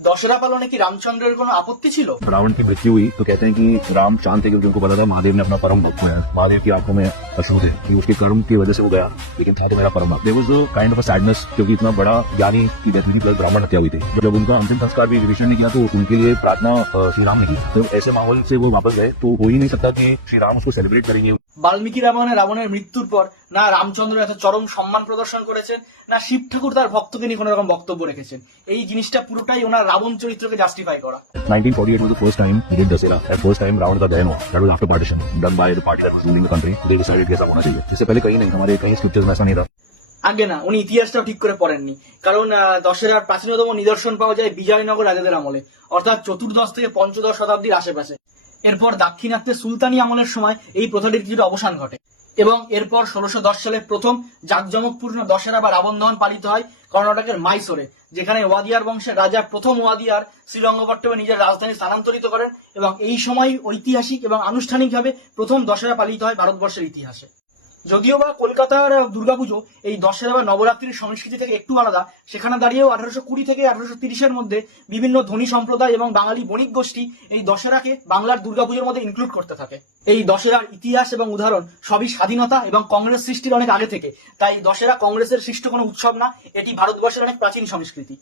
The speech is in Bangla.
दशहरा पालने की रामचंद्रेर कोनो आपत्ति ছিল? रावण की मृत्यु हुई तो कहते हैं कि राम चांद थे क्योंकि उनको पता था महादेव ने अपना परम भक्त खोया। महादेव की आंखों में अश्रु थे कि उसके कर्म की वजह से वो गया, लेकिन था तो मेरा परम भक्त। There was a kind of a sadness क्योंकि इतना बड़ा ज्ञानी की डेथ हुई प्लस ब्राह्मण हत्या हुई थी। जब उनका अंतिम संस्कार भी विभीषण ने किया तो उनके लिए प्रार्थना श्री राम ने की। तो ऐसे माहौल से वो वापस गए तो हो ही नहीं सकता कि श्री राम उसको सेलिब्रेट करेंगे। বাল্মীকি রামায়ণে রাবণের মৃত্যুর পর না রামচন্দ্র এত চরম সম্মান প্রদর্শন করেছেন, না শিব ঠাকুর তার ভক্তকে নিয়ে কোনো রকম বক্তব্য রেখেছেন। এই জিনিসটা পুরোটাই ওনার রাবণ চরিত্রকে জাস্টিফাই করা। 1948 was the first time he did Dasera, and first time Ravan का दहन हुआ. That was after partition, done by the party that was ruling the country. They decided कि ऐसा होना चाहिए. इससे पहले कहीं नहीं, हमारे कहीं स्क्रिप्चर्स में ऐसा नहीं था. আগে না, উনি ইতিহাসটাও ঠিক করে পড়েননি। কারণ দশেরার প্রাচীনতম নিদর্শন পাওয়া যায় বিজয়নগর রাজাদের আমলে, অর্থাৎ চতুর্দশ থেকে পঞ্চদশ শতাব্দীর আশেপাশে। এরপর দাক্ষিণাত্যে সুলতানি আমলের সময় এই প্রথাটির কিছুটা অবসান ঘটে এবং এরপর 1610 সালে প্রথম জাঁকজমকপূর্ণ দশেরা বা রাবণ দহন পালিত হয় কর্ণাটকের মাইসোরে, যেখানে ওয়াদিয়ার বংশের রাজা প্রথম ওয়াদিয়ার শ্রীরঙ্গপট্টমে নিজের রাজধানী স্থানান্তরিত করেন এবং এই সময় ঐতিহাসিক এবং আনুষ্ঠানিকভাবে প্রথম দশেরা পালিত হয় ভারতবর্ষের ইতিহাসে। যদিও বা কলকাতার দুর্গাপুজো এই দশেরা বা নবরাত্রির সংস্কৃতি থেকে একটু আলাদা, সেখানে দাঁড়িয়েও 1820 থেকে 1830-এর মধ্যে বিভিন্ন ধনী সম্প্রদায় এবং বাঙালি বণিক গোষ্ঠী এই দশেরাকে বাংলার দুর্গাপুজোর মধ্যে ইনক্লুড করতে থাকে। এই দশেরার ইতিহাস এবং উদাহরণ সবই স্বাধীনতা এবং কংগ্রেস সৃষ্টির অনেক আগে থেকে, তাই দশেরা কংগ্রেসের সৃষ্ট কোনো উৎসব না, এটি ভারতবর্ষের অনেক প্রাচীন সংস্কৃতি।